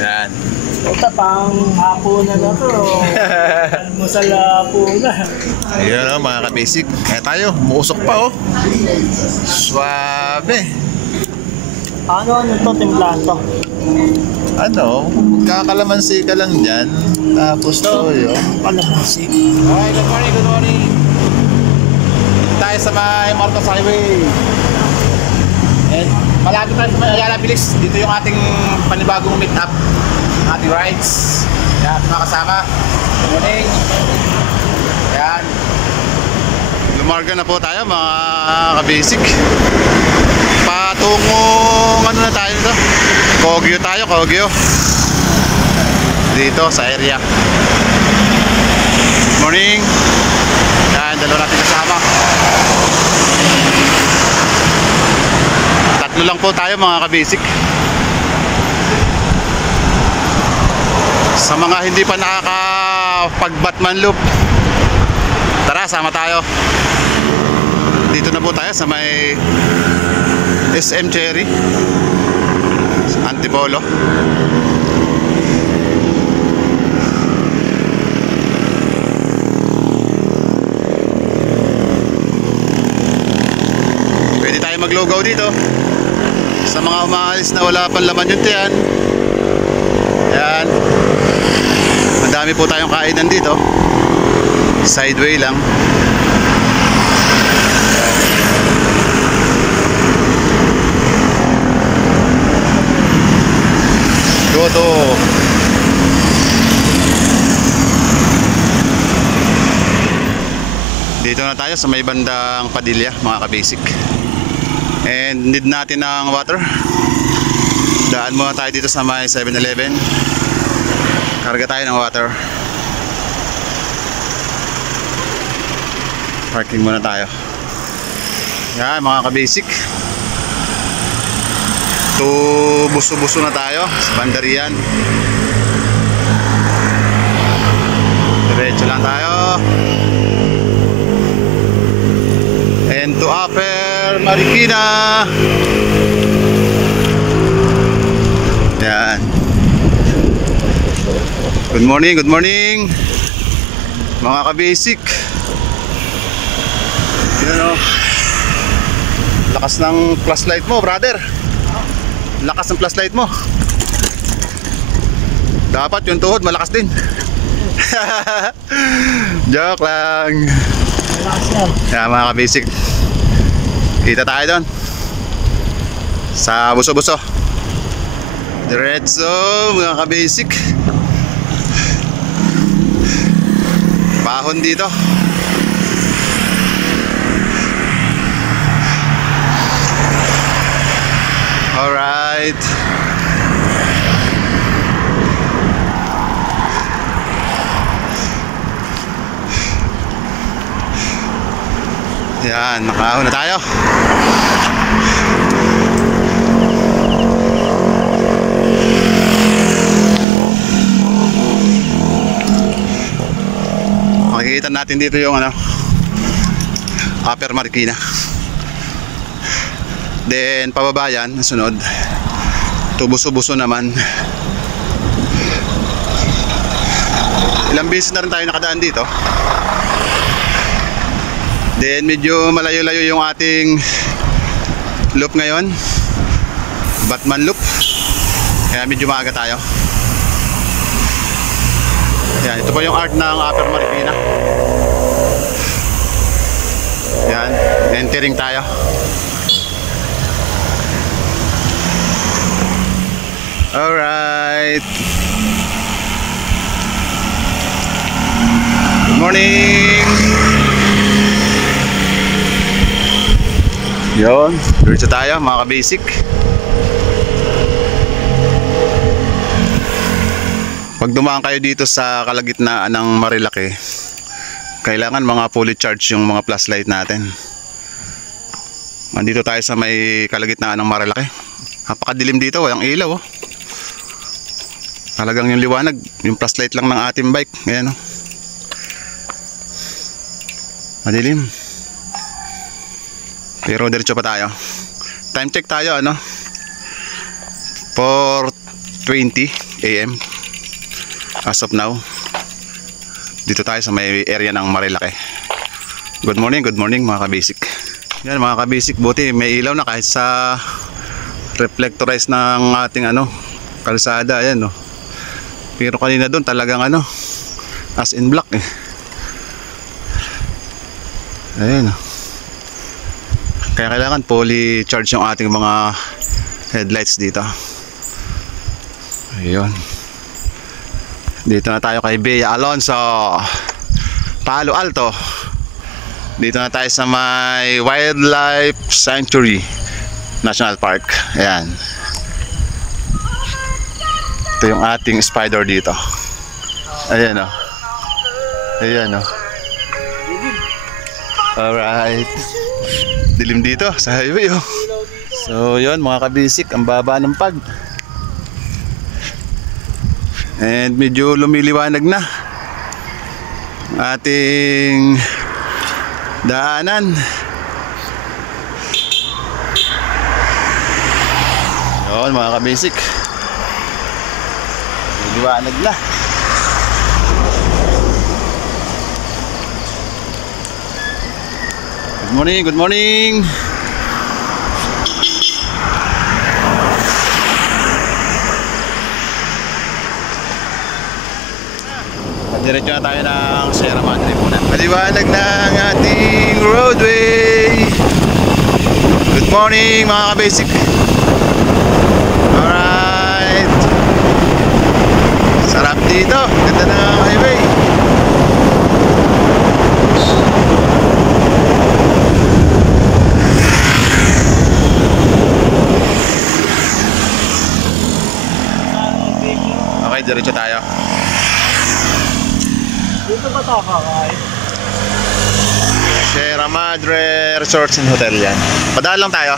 Yan. Puta, pang hapunan na to. Almusal hapunan. Ayan o mga ka-basic. Kaya tayo, muusok pa oh. Suabe. Ano to, timplahan to? Ano, kakalamansi ka lang dyan. Tapos toyo. Kalamansi. Okay, good morning, good morning. Tayo sa may Marcos Highway. And malapit tayo sa may Ayala Bilis. Dito yung ating panibagong meet up, ating rides. Yan, mga kasama. Good morning. Yan. Lumarga na po tayo mga ka-basic. Patungong ano na tayo dito? Kogyo tayo, Kogyo. Dito sa area. Good morning. Yan, dalawa natin kasama. Tatlo lang po tayo mga ka-basic. Sa mga hindi pa nakakapag-Batman loop, tara, sama tayo. Dito na po tayo sa may SM Cherry Antipolo. Pwede tayo maglogaw dito sa mga umaalis na wala pang laman yung tiyan. Yan. Madami po tayong kainan dito. Sideway lang. Goto. Dito na tayo sa may bandang Padilla mga ka-basic. And need natin ng water. Daan muna tayo dito sa may 7-Eleven. Karga tayo ng water. Parking muna tayo. Yan mga ka-basic. Buso-buso na tayo sa Bandarian. Diretso lang tayo. And to Upper Marikina. Yan. Good morning, good morning mga ka-basic. Yan o. Lakas ng flashlight mo, brother. Lakas ng flashlight mo. Dapat yung tuhod malakas din. Joke lang. Malakas yan. Yan mga ka-basic. Kita tayo doon sa buso-buso. Diretso mga ka-basic. Pahon dito. Alright. Yan, nakahon na tayo. Makikita natin dito yung Upper Marikina. Then pababa yan, sunod tubuso-buso naman. Ilang beses na rin tayo nakadaan dito. Then medyo malayo-layo yung ating loop ngayon, Batman loop. Kaya medyo maaga tayo. Yan, ito po yung art ng Upper Marikina. Yan, entering tayo. Alright. Good morning. Yun, diretso tayo mga ka-basic. Pag dumaan kayo dito sa kalagitnaan ng Marilaki, kailangan mga fully charge yung mga flashlight natin. Nandito tayo sa may kalagitnaan ng Marilaki. Napakadilim dito, walang ilaw oh. Talagang yung liwanag, yung flashlight lang ng ating bike. Ayan oh. Madilim. Pero diretso pa tayo. Time check tayo 4:20 6:20 AM as of now. Dito tayo sa may area ng Marilake. Good morning mga kabasic. Yan mga kabasic, buti may ilaw na kahit sa reflectorize ng ating kalsada. Ayan, no. Pero kanina doon talagang as in black eh. Ayan, no. Kaya kailangan fully charge yung ating mga headlights dito. Ayun. Dito na tayo kay Bea Alonso, Palo Alto. Dito na tayo sa may Wildlife Sanctuary National Park. Ayan. Ito yung ating spider dito. Ayan o. Ayan o. Alright. Dilim dito sa highway oh. So yun mga kabisik, ang baba ng pag. And medyo lumiliwanag na ating daanan. Yun mga kabisik, lumiliwanag na. Good morning, good morning. Diretso na tayo ng Sierra Madre muna. Maliwanag na ang ating roadway. Good morning mga kabasic. Alright. Sarap dito. Ganda ng highway. Okay, diretso tayo. Dito ba ito kakain? Sierra Madre Resorts and Hotel yan. Padaan lang tayo.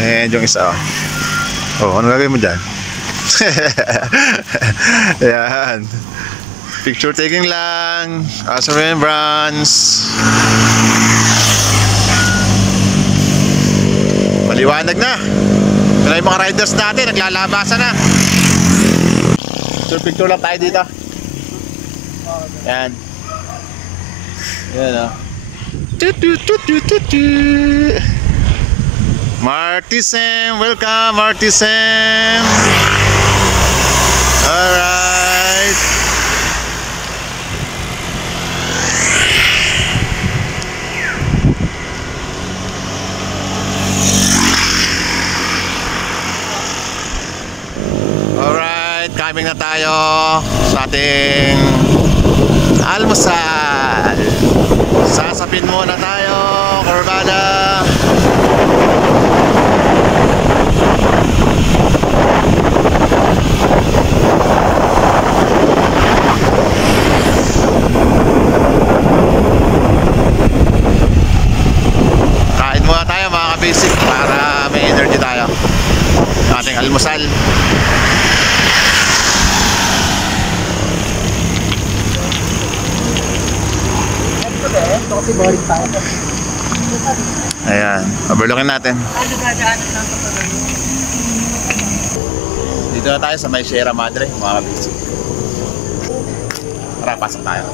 And yung isa ano gagawin mo dyan? Ayan. Picture taking lang as a remembrance. Maliwanag na. Pero yung mga riders natin naglalabasan na. Picture lang tayo dito. Yan. Yan o. Martisem, welcome Martisem. Alright. Alright, coming na tayo sa ating almusal. Sasapin muna tayo, Corbada. Kain muna tayo mga kabasic para may energy tayo. Ating almusal. Kasi balik tayo. Ayan, overlookin natin. Dito na tayo sa may Sierra Madre, mga kabisik. Tara, pasok tayo.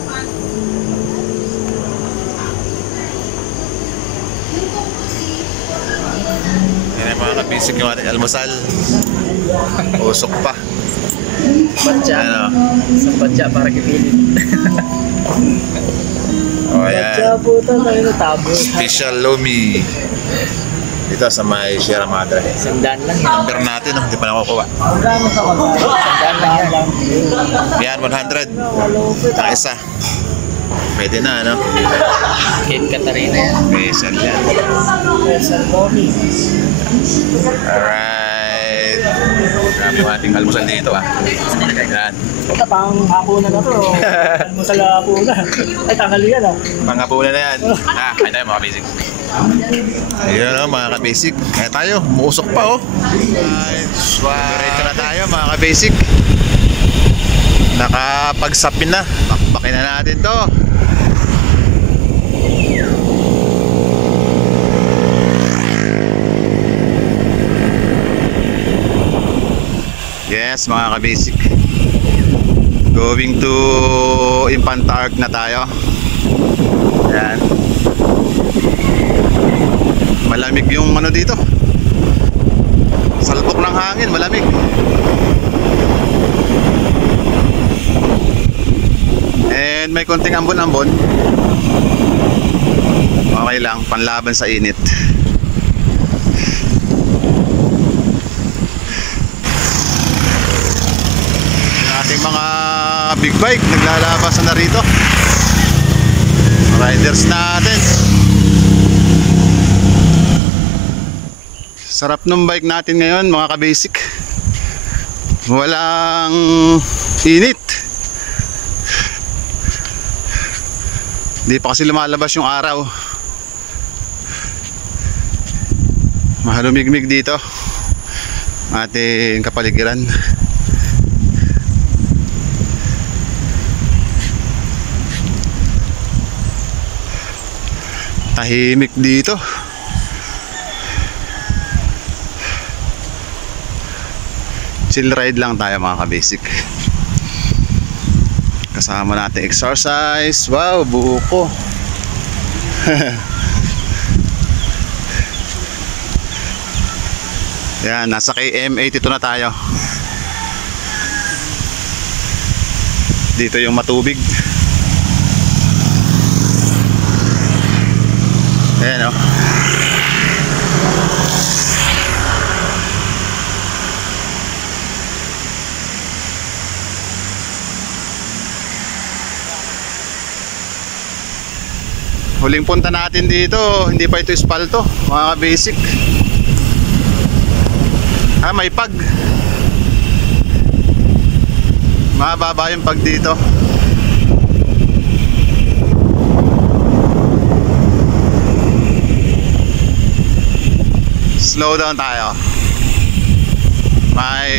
Yan ang mga kabisik yung ating almusal. Usok pa. Batya. Sa batya para kipilin. Oh, ayan. Puta tayo na tabo. Special Lomi. Dito sa may Sierra Madre. Sandaan lang yan. Number natin, hindi pa nakukuha. Magkano sa kalsada? Sandaan lang yan. Yan, 100. Ang isa. Pwede na, ano? Kate Katarina yan. Special yan. Special Bobby. Alright. Grabe yung ating almusal dito, Ayan. Ito pang hapunan na to. Almusal na hapunan. Ay, tanghali yan Panghapunan na yan. Kain tayo mga basic. Ayun mga ka-basic. Kaya tayo, muusok pa Diretso na tayo mga ka-basic. Nakapagsapin na. Bakbakin na natin to. Yes, mga ka-basic. Going to Infanta Arc na tayo. Ayan. Malamig yung ano dito. Salpok ng hangin, malamig. And may konting ambon-ambon. Okay lang, panlaban sa init. Ating mga big bike naglalabasan na rito, riders natin. Sarap ng bike natin ngayon mga ka-basic, walang init, hindi pa kasi lumalabas yung araw. Mahalumigmig dito ating kapaligiran. Tahimik dito. Chill ride lang tayo mga ka-basic. Kasama natin exercise. Wow, buo ko. Yan, nasa KM82 na tayo. Dito yung matubig. Ayan o. Huling punta natin dito, hindi pa ito espalto, mga basic. May pag. Mababa yung pag dito. Slow down tayo. May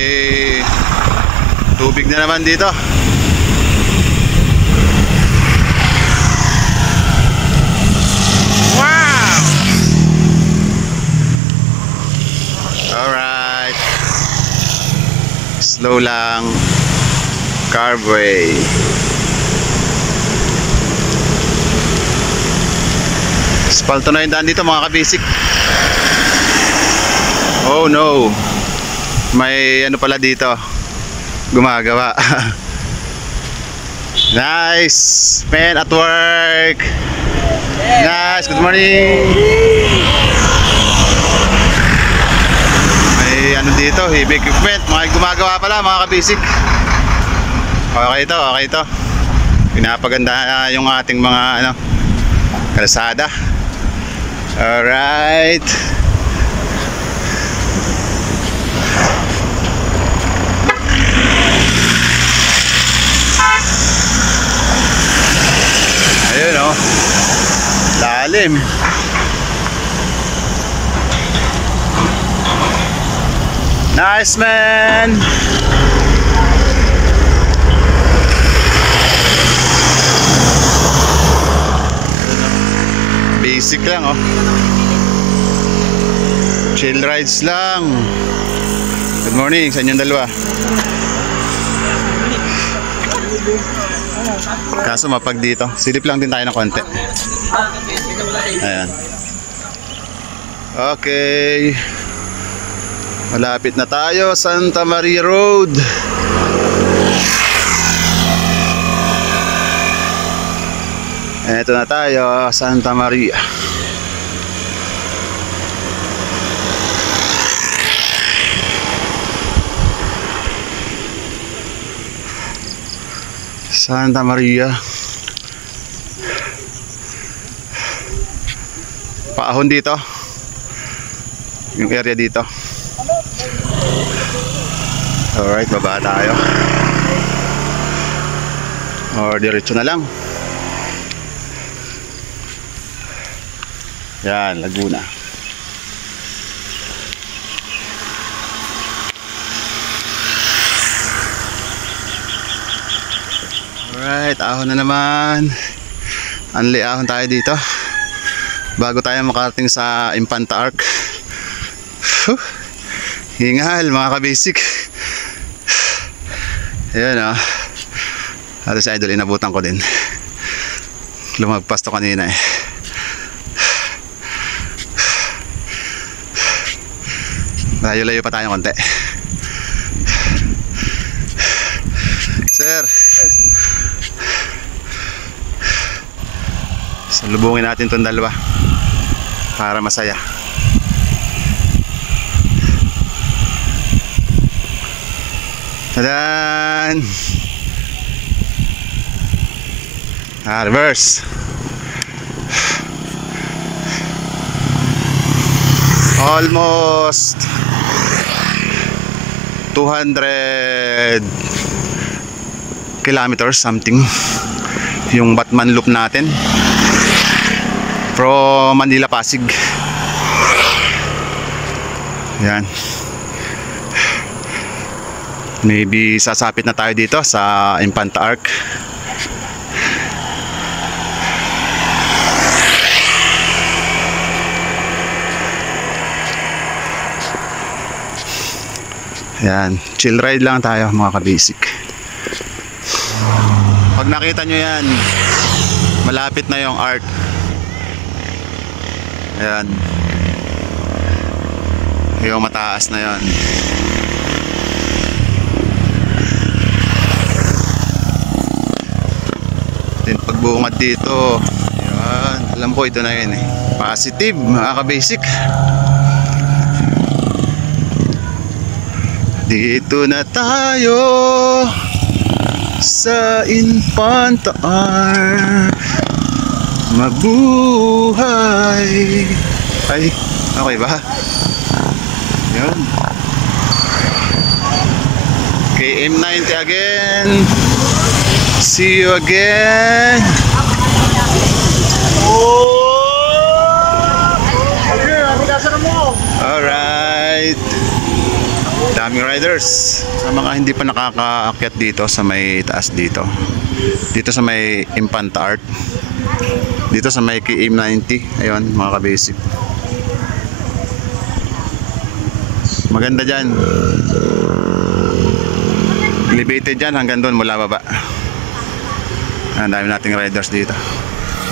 tubig na naman dito. Wow! Alright. Slow lang. Carveway. Espalto na yung daan dito mga kabisik. Oh no, may ano pala dito gumagawa. Nice man at work. Nice, good morning. May ano dito, heavy equipment, mga gumagawa pala mga kabisik. Okay ito. Pinapaganda yung ating mga ano, kalsada. Alright. Ayun o, lalim. Nice man. Basic lang oh. Chill rides lang. Good morning sa inyong dalawa. Kaso mapag dito, silip lang din tayo ng konti. Ayan. Okay. Malapit na tayo, Santa Maria Road. Eto na tayo, Santa Maria. Santa Maria. Paahon dito. Yung area dito. Alright, baba tayo. Or diretso na lang. Yan, Laguna. Alright, ahon na naman. Anli ahon tayo dito bago tayo makarating sa Infanta Arc. Hingal mga kabasic. Ayan o. Ito si Idol, inabutan ko din. Lumagpas to kanina eh. Layo-layo pa tayo konti. Sir, salubungin natin itong dalawa para masaya. Tadaan! Reverse. Almost 200 kilometers something yung Batman loop natin from Manila Pasig. Yan. Maybe sasapit na tayo dito sa Infanta Arc. Yan, chill ride lang tayo mga ka-basic. Pag nakita nyo yan, malapit na yung arc. Ayan, yung mataas na yan. Then pagbungad dito, yan, alam ko ito na yun eh. Positive mga ka-basic. Dito na tayo sa Infanta Arc. Mabuhay. Ay, okay ba? Yan. KM90 again. See you again. Alright. Daming riders. Sa mga hindi pa nakakaakyat dito sa may taas dito. Dito sa may Infanta Arc. Dito sa may KM90. Ayun mga ka-basic. Maganda dyan. Elevated dyan hanggang doon mula baba. Ang dami nating riders dito.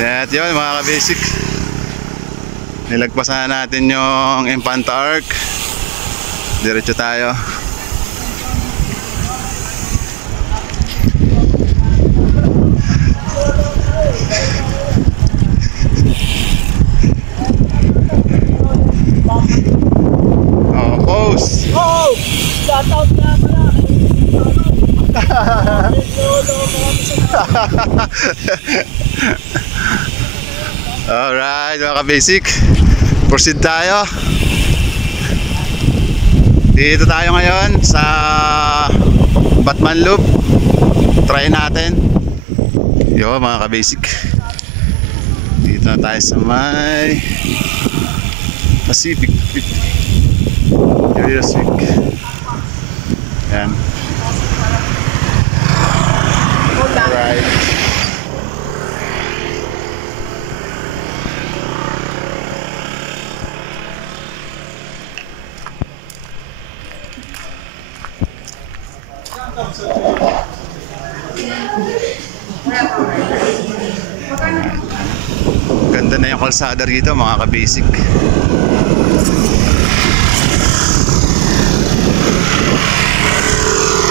At yun mga ka-basic, nilagpasan natin yung Infanta Arc. Diretso tayo. Oh, pose. Oh! Shout out nga pala. Alright mga ka-basic, proceed tayo. Dito tayo ngayon sa Batman Loop. Try natin. Yo mga ka-basic, dito na tayo sa may Pacific 50 Curious Week. Yan. Alright. Ganda na yung kalsada rito mga ka-basic.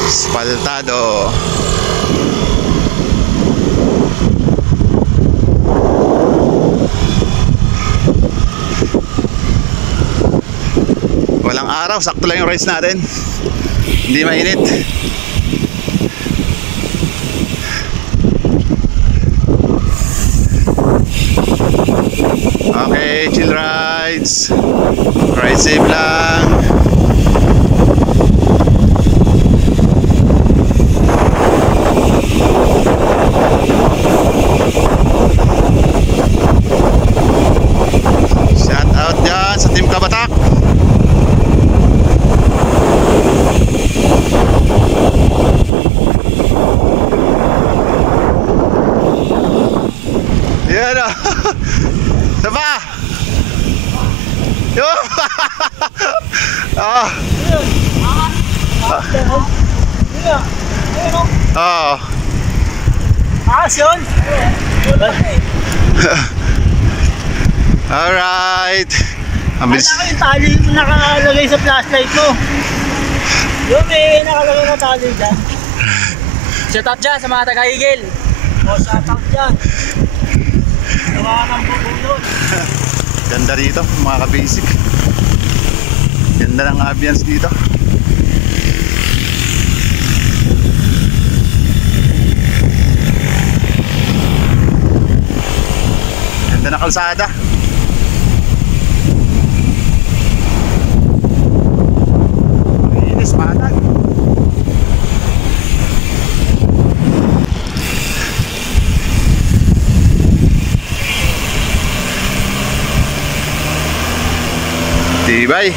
Asfaltado. Walang araw, sakto lang yung rides natin. Hindi mainit. Okay, chill rides. Ride safe lang. Shout out dyan sa Team Kabatak. Yan o. Diba? Yo! Ah. ano? Oo. Taas yun! Alright. Ang bilis. Wala yung tali mo nakalagay sa flashlight mo. Yun, may nakalagay na tali dyan. Shout out dyan sa mga taga-Higil. O, shoutout dyan. Gawa ng bubulon. Ganda dito, mga ka-basic. Ganda ng ambience dito. Ganda na kalsada. Linis, panag. Tibay.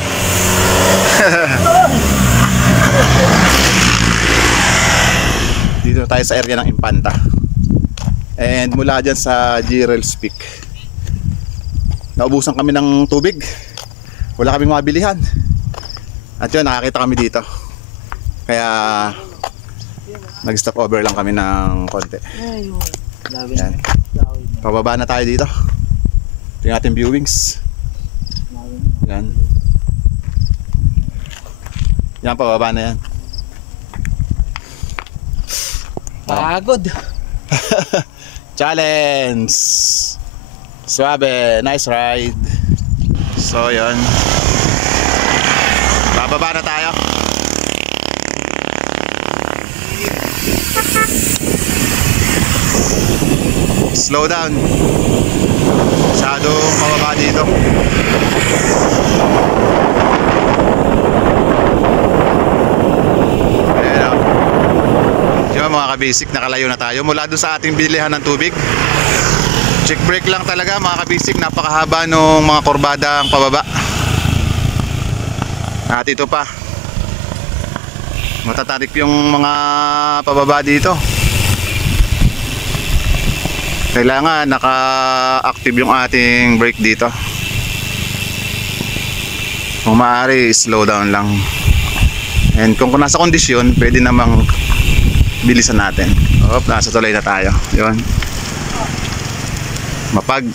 Dito tayo sa area ng Impanta. And mula dyan sa Girel's Peak, naubusan kami ng tubig. Wala kaming mabilihan. At yun, nakakita kami dito. Kaya nag-stop over lang kami ng konti. Yan. Pababa na tayo dito. Ito yung ating viewings. Yan. Yan, pababa na yan. Pagod. Challenge. Suabe, nice ride. So yun, bababa na tayo. Slow down. Masyadong mababa dito. Ayan o. Diba mga ka-basic, nakalayo na tayo mula doon sa ating bilihan ng tubig. Check brake lang talaga mga ka-basic, napakahaba nung mga kurbadang pababa. At ito pa, matatarik yung mga pababa dito. Kailangan naka-active yung ating brake dito. Kung maaari, slow down lang. And kung nasa kondisyon, pwede namang bilisan natin. Nasa tuloy na tayo. Yun. Mapag.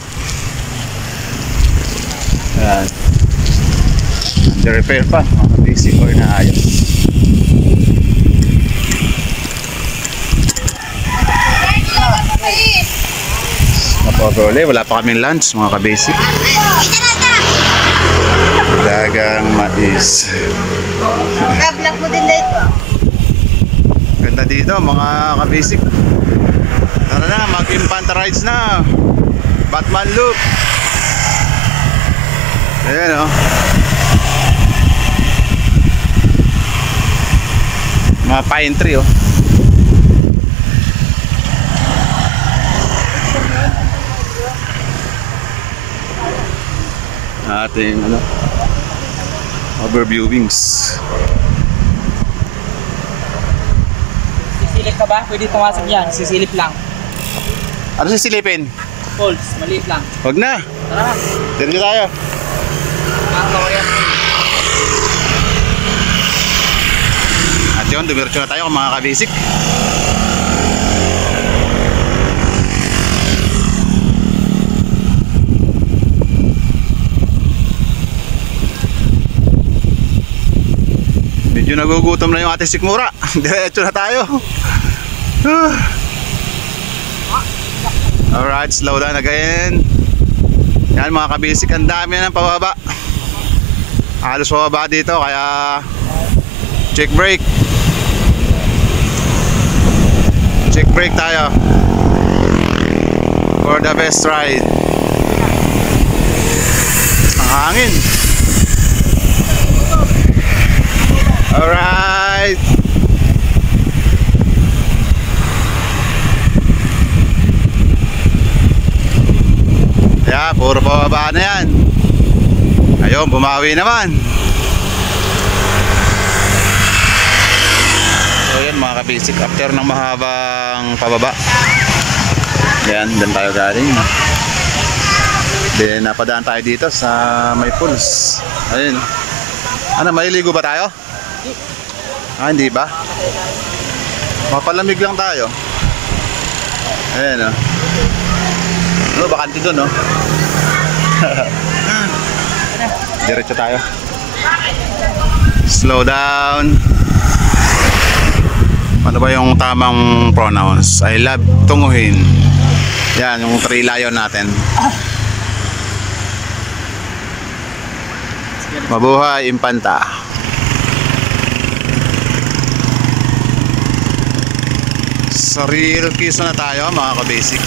Ayan. Under repair pa. Mga basic or naayos. Napagole. Wala pa kaming lunch mga ka-basic. Dagang mais. Kablak mo din dito. Ganda dito mga ka-basic. Tara na, mag-Impanta rides na. Batman Loop. Ayan o. Mga pine tree o. Ating ano, overviewings. Sisilip ka ba? Pwede pumasok yan. Sisilip lang. Ano sisilipin? Falls, maliit lang. Wag na. Tara. Diretso tayo. Makaw yan. At yun, dumiretso na tayo mga ka-basic. Medyo nagugutom na yung ating sikmura. Diretso na tayo. Alright, slow down again. Yan mga ka-basic, ang dami na ng pababa. Halos pababa dito, kaya check brake. Check brake tayo for the best ride. Ang hangin. Alright. Yeah, puro pababa na yan. Ayun, bumawi naman. So yan mga ka-basic, after ng mahabang pababa, yan, dan tayo galing. Then napadaan tayo dito sa may pools. Ayun. Ano, maliligo ba tayo? Ah, hindi ba? Mapalamig lang tayo. Ayan o. Bakante dun, no? Diretso tayo. Slow down. Ano ba yung tamang pronouns? I love tunguhin. Yan, yung three lion natin. Mabuhay, Impanta. Sa real Quezon na tayo, mga ka-basic.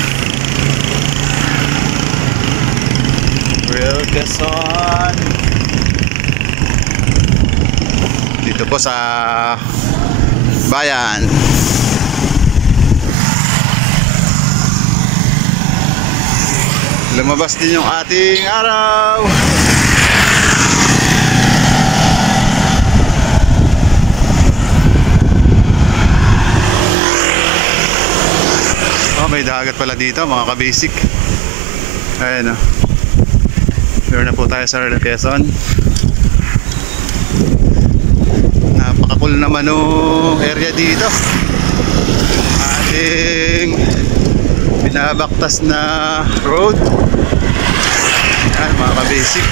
Real Quezon. Dito po sa bayan. Lumabas din yung ating araw. Oh, may dagat pala dito, mga ka-basic. Ayan o. Meron na po tayo sa Real Quezon. Napaka-cool naman o area dito. Ating binabaktas na road. Ayan, mga ka-basic.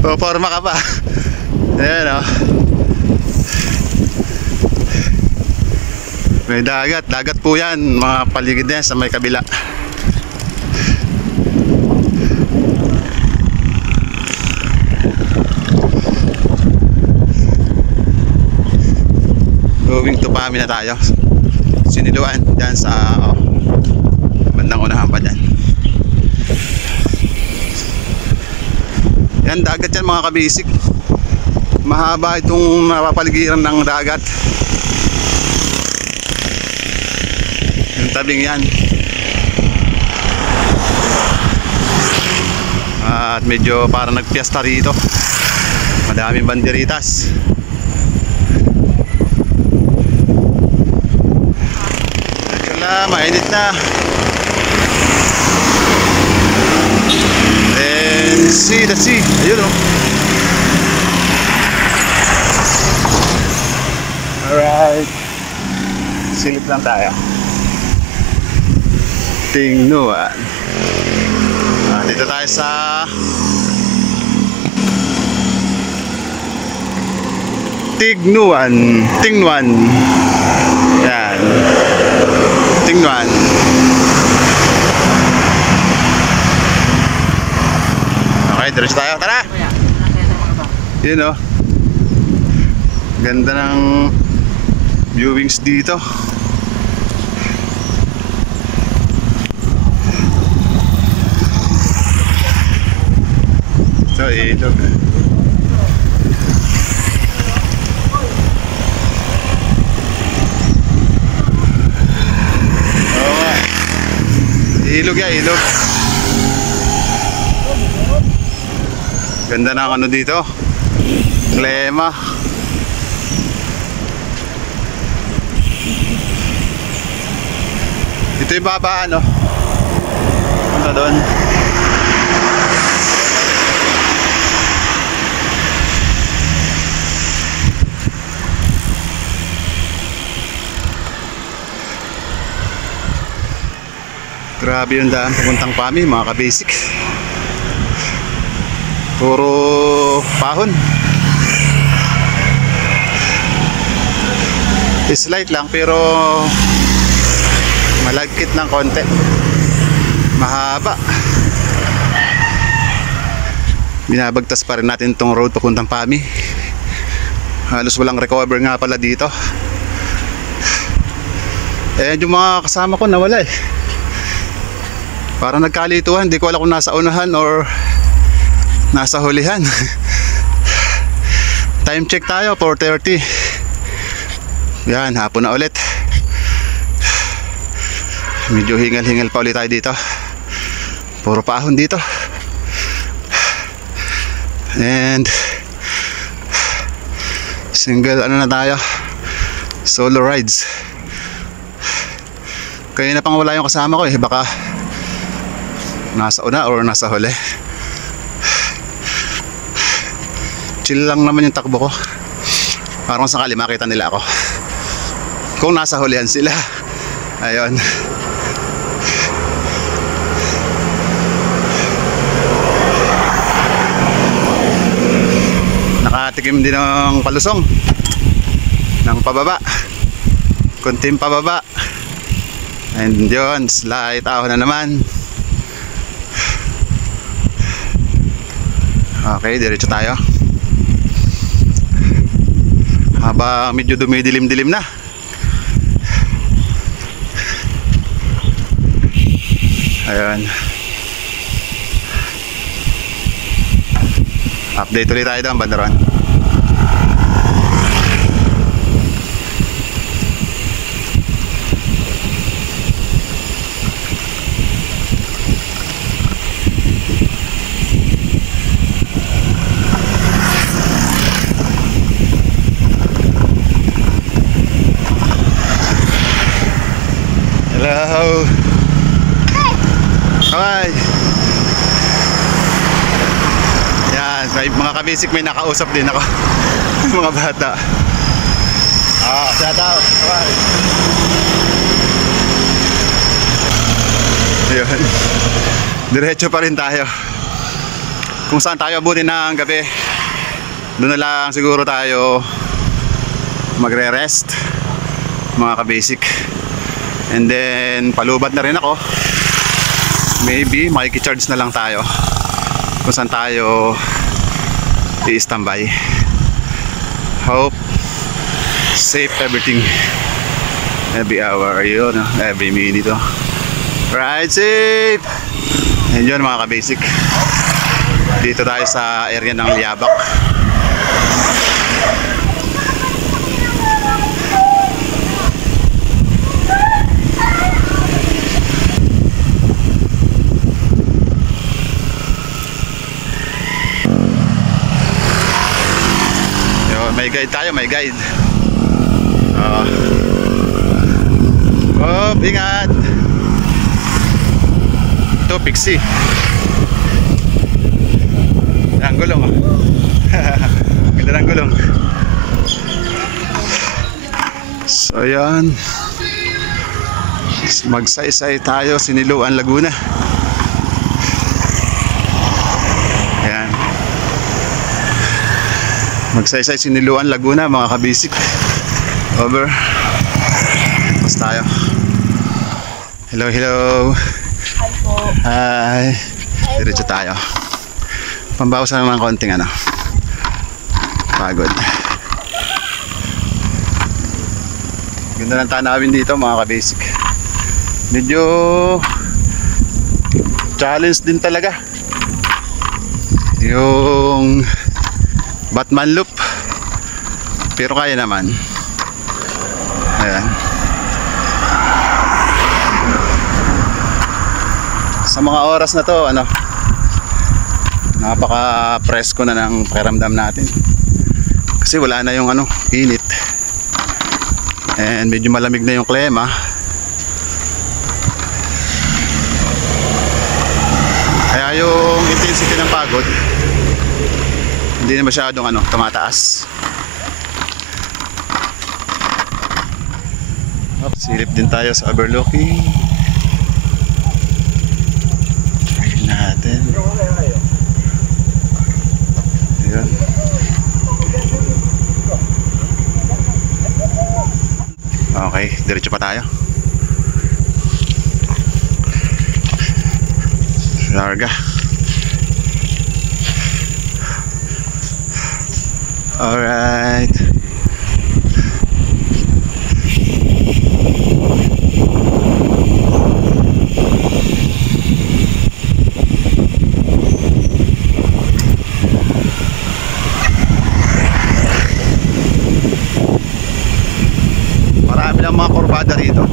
Poporma ka pa. Ayan o. May dagat. Dagat po yan. Mga paligid na yan sa may kabila. Going to Pami na tayo. Siniluan. Dyan sa bandang unahan pa dyan. Yan, dagat yan, mga kabisik. Mahaba itong napapaligiran ng dagat. Yung tabing yan. At medyo parang nagpiesta rito. Madaming banderitas. Wala, mainit na. See, let's see. Ayun o. Alright. Silip lang tayo. Tingnuan. Dito tayo sa Tingnuan. Tingnuan. Yan. Tingnuan. Okay, diretso tayo. Tara! Yun o. Ganda ng viewings dito. Ito, ilog. Ilog ya, ilog. Ganda ng ano dito. Klema. Ito yung babaan, no? Punta doon. Grabe yung daan papuntang Pami, mga ka-basic. Puro pahon. Slight lang pero malagkit ng konti. Mahaba. Binabagtas pa rin natin tong road papuntang Pami. Halos walang recover nga pala dito. Eh yung mga kasama ko nawala eh. Parang nagkalituhan, hindi ko alam kung nasa unahan or nasa hulihan. Time check tayo, 4:30. Yan, hapon na ulit. Medyo hingal-hingal pa ulit tayo dito. Puro paahon dito. And single ano na tayo, solo rides. Kaya na pang wala yung kasama ko eh. Baka nasa una or nasa huli. Chill lang naman yung takbo ko. Parang sakali makita nila ako. Kung nasa hulihan sila. Ayun. Nakatikim din ng palusong. Ng pababa. Kunting pababa. And yun, slight ahon na naman. Okay, diretso tayo. Habang medyo dumidilim-dilim na. Ayan. Update ulit tayo doon, bandaron. Hello. Hi. Yan, may mga kabisik, may nakausap din ako. Mga bata. Shout out. Hi. Ayun. Diretso pa rin tayo. Kung saan tayo abutin ng gabi, doon na lang siguro tayo magre-rest, mga kabisik. And then palubat na rin ako. Maybe makikicharge na lang tayo kung saan tayo i-standby. Hope safe everything. Every hour yun, every minute. Ride safe. And yun mga kabasic, dito tayo sa area ng Liabak. May guide tayo, may guide. Ingat. Ito, pixie. Ang gulong. Ganda ng gulong. So yan. Magsaysay tayo, Siniluan, Laguna. Magsaysay, Siniluan, Laguna, mga kabisik. Over. Tapos tayo. Hello, hello. Hi po. Hi. Diretso tayo. Pambawas na naman konting pagod. Ganda ng tanawin dito, mga kabisik. Medyo challenge din talaga yung Batman loop, pero kaya naman. Ayan. Sa mga oras na to, napaka presko na ng pakiramdam natin kasi wala na yung init, and medyo malamig na yung klima. Kaya yung intensity ng pagod hindi na masyadong tumataas. Silip din tayo sa overlooking. Try natin. Ayan. Okay, diretso pa tayo. Larga. Alright. Marami lang mga kurbada rito,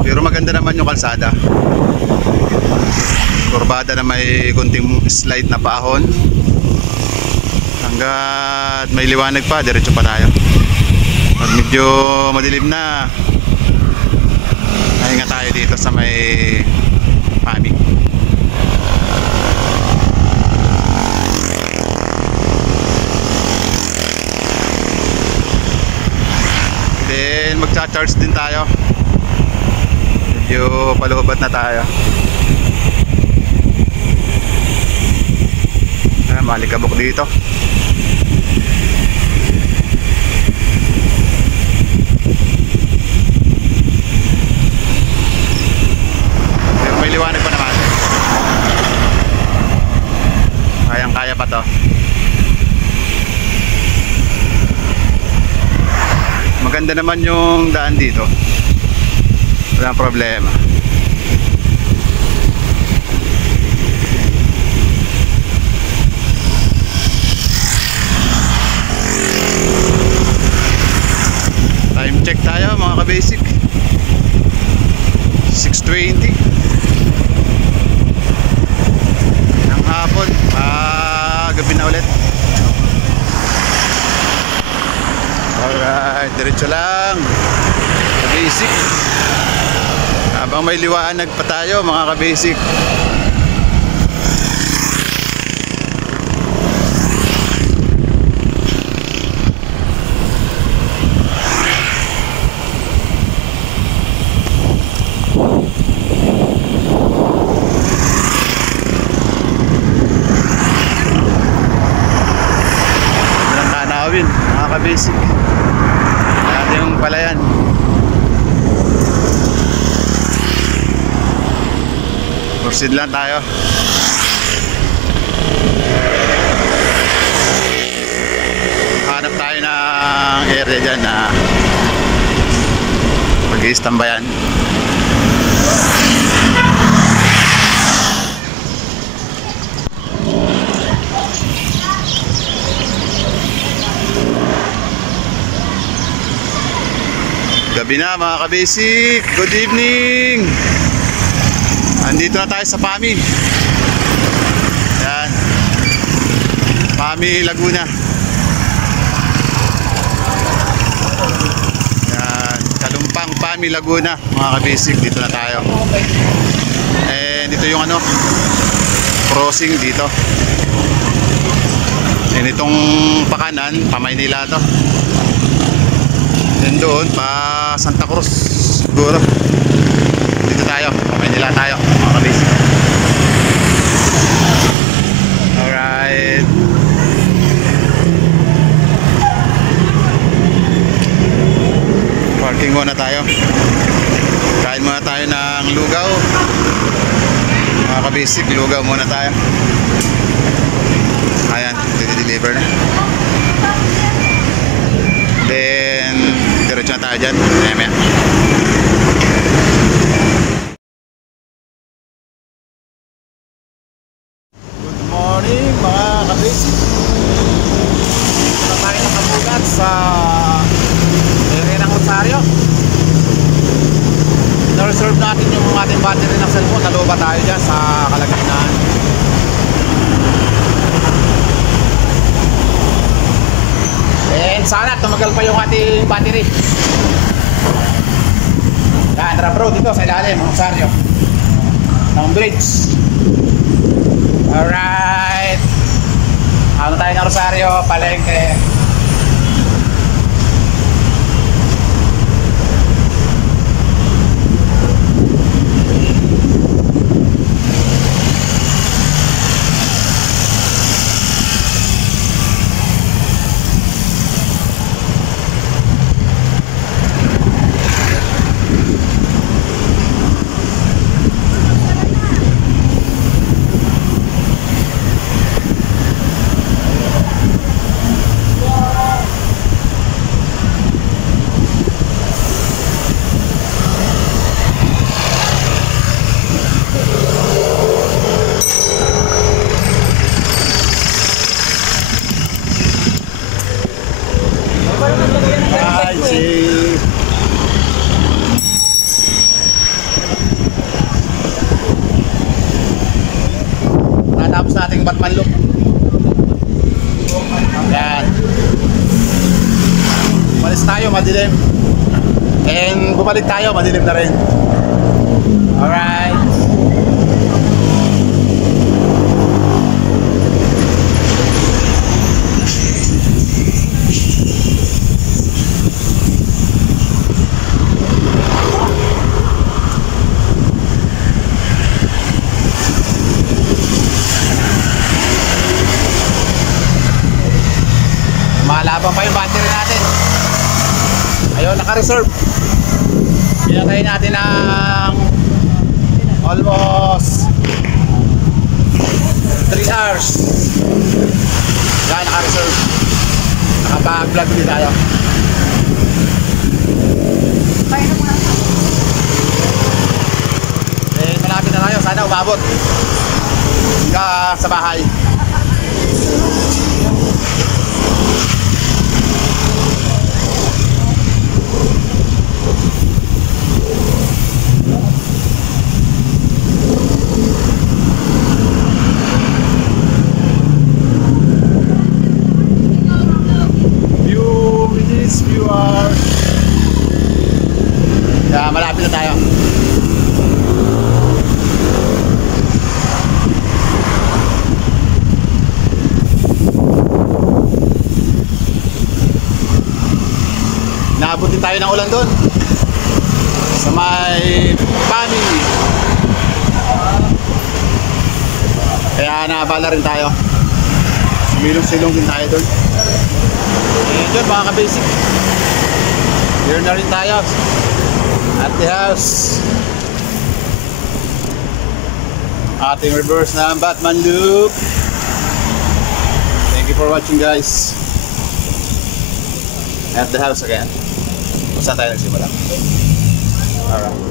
pero maganda naman yung kalsada. Kurbada na may kunting slide na paahon. Hanggat may liwanag pa, diretso pa tayo. Pag medyo madilim na, ay pahinga tayo dito sa may PAMI. Then magcha-charge din tayo. Medyo palubat na tayo. Malikabok dito. May liwanag pa naman. Kayang-kaya pa to. Maganda naman yung daan dito. Walang problema. Time check tayo mga ka-basic. 6:20 ng hapon. Gabi na ulit. Alright, diretso lang. Ka-basic. Habang may liwanag pa tayo mga ka-basic. Mga ka-basic, natin yung palayan. Proceed lang tayo. Hanap tayo ng area dyan na mag-i-stambayan. Gabi na mga ka-basic. Good evening. Andito na tayo sa PAMI. Yan. PAMI Laguna. Yan. Kalumpang PAMI Laguna mga ka-basic. Dito na tayo. And dito yung ano, crossing dito. And itong pakanan, pa Maynila to. And doon pa Santa Cruz siguro. Dito tayo, Maynila tayo mga ka-basic. Alright. Parking muna tayo. Kain muna tayo ng lugaw. Mga ka-basic, lugaw muna tayo. Ayan, deliver na. Then diretso na tayo dyan. Maya. Good morning mga ka-basic. Dito na tayo nakabulat sa area ng Rosario. Na-reserve natin yung ating battery ng cellphone. Naloba tayo dyan sa kalagitnaan. And sana tumagal pa yung ating battery. Yan, tara bro, dito sa ilalim, Rosario ng bridge. Alright. Ano tayo ng Rosario, Palengke. Natapos nating Batman look. Yan. Malis tayo, madilim. And bumalik tayo, madilim na rin. Alright. Malaban pa yung battery natin. Ayun, naka-reserve. Pinatay natin ng almost 3 hours. Yan, naka-reserve. Nakapag-vlog ulit tayo. Eh, malapit na tayo. Sana umabot hanggang sa bahay. Few hours. Kaya malapit na tayo. Naabutin tayo ng ulan doon sa may family. Kaya naabala rin tayo. Sumilong-silong din tayo doon. Yun mga ka-basic, here na rin tayo at the house. Ating reverse na Batman loop. Thank you for watching guys. At the house again. Kung saan tayo nagsimula. Alright.